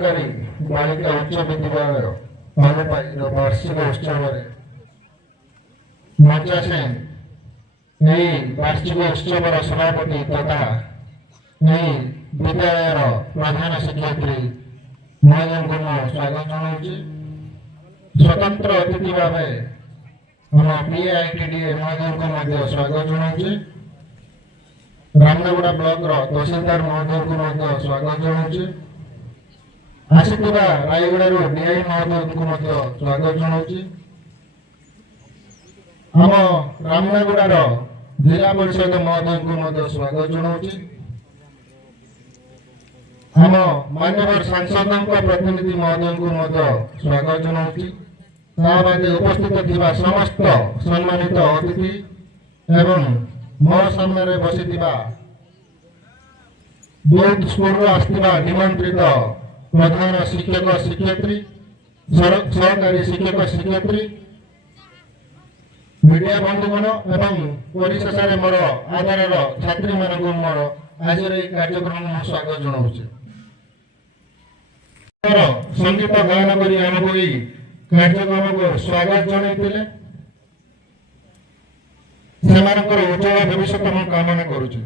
ବେସରକାରୀ ବାଳିକା ଉଚ୍ଚ ବିଦ୍ୟାଳୟ ଅନୁପାଇର ବାର୍ଷିକ ଉତ୍ସବରେ ମଞ୍ଚା ସେନ ଏହି ବାର୍ଷିକ ଉତ୍ସବର ସଭାପତି ତଥା ଏହି ବିଦ୍ୟାଳୟର ପ୍ରଧାନ ଶିକ୍ଷୟତ୍ରୀ ମହୋଦୟଙ୍କୁ ମୁଁ ସ୍ୱାଗତ ଜଣାଉଛି। ସ୍ୱତନ୍ତ୍ର ଅତିଥି ଭାବେ ଆମ PITDA ମହୋଦୟଙ୍କୁ ମଧ୍ୟ ସ୍ୱାଗତ ଜଣାଉଛି। ରାମନଗଡ଼ା ବ୍ଲକର ତହସିଲଦାର ମହୋଦୟଙ୍କୁ ମଧ୍ୟ ସ୍ୱାଗତ ଜଣାଉଛି। ଆସିଥିବା ରାୟଗଡ଼ାରୁ DI ମହୋଦୟଙ୍କୁ ମଧ୍ୟ ସ୍ୱାଗତ ଜଣାଉଛି। ଆମ ରାମନଗଡ଼ାର ଜିଲ୍ଲା ପରିଷଦ ମହୋଦୟଙ୍କୁ ମଧ୍ୟ ସ୍ୱାଗତ ଜଣାଉଛି। ଆମ ମାନ୍ୟବର ସାଂସଦଙ୍କ ପ୍ରତିନିଧି ମହୋଦୟଙ୍କୁ ମଧ୍ୟ ସ୍ୱାଗତ ଜଣାଉଛି। ତା ବାଦେ ଉପସ୍ଥିତ ଥିବା ସମସ୍ତ ସମ୍ମାନିତ ଅତିଥି ଏବଂ ମୋ ସାମ୍ନାରେ ବସିଥିବା ବୌଦ୍ଧ ସ୍କୁଲରୁ ଆସିଥିବା ନିମନ୍ତ୍ରିତ ପ୍ରଧାନ ଶିକ୍ଷକ ଶିକ୍ଷୟତ୍ରୀ ସହକାରୀ ଶିକ୍ଷକ ଶିକ୍ଷୟତ୍ରୀ ମିଡ଼ିଆ ବନ୍ଧୁଗଣ ଏବଂ ପରିଶେଷରେ ମୋର ଆଦରର ଛାତ୍ରୀମାନଙ୍କୁ ମୋର ଆଜିର ଏହି କାର୍ଯ୍ୟକ୍ରମ ମୁଁ ସ୍ୱାଗତ ଜଣାଉଛି। ସଙ୍ଗୀତ ଗାୟନ କରି ଆମକୁ ଏହି କାର୍ଯ୍ୟକ୍ରମକୁ ସ୍ୱାଗତ ଜଣାଇଥିଲେ ସେମାନଙ୍କର ଉଜ୍ଜଳ ଭବିଷ୍ୟତ ମୁଁ କାମନା କରୁଛି।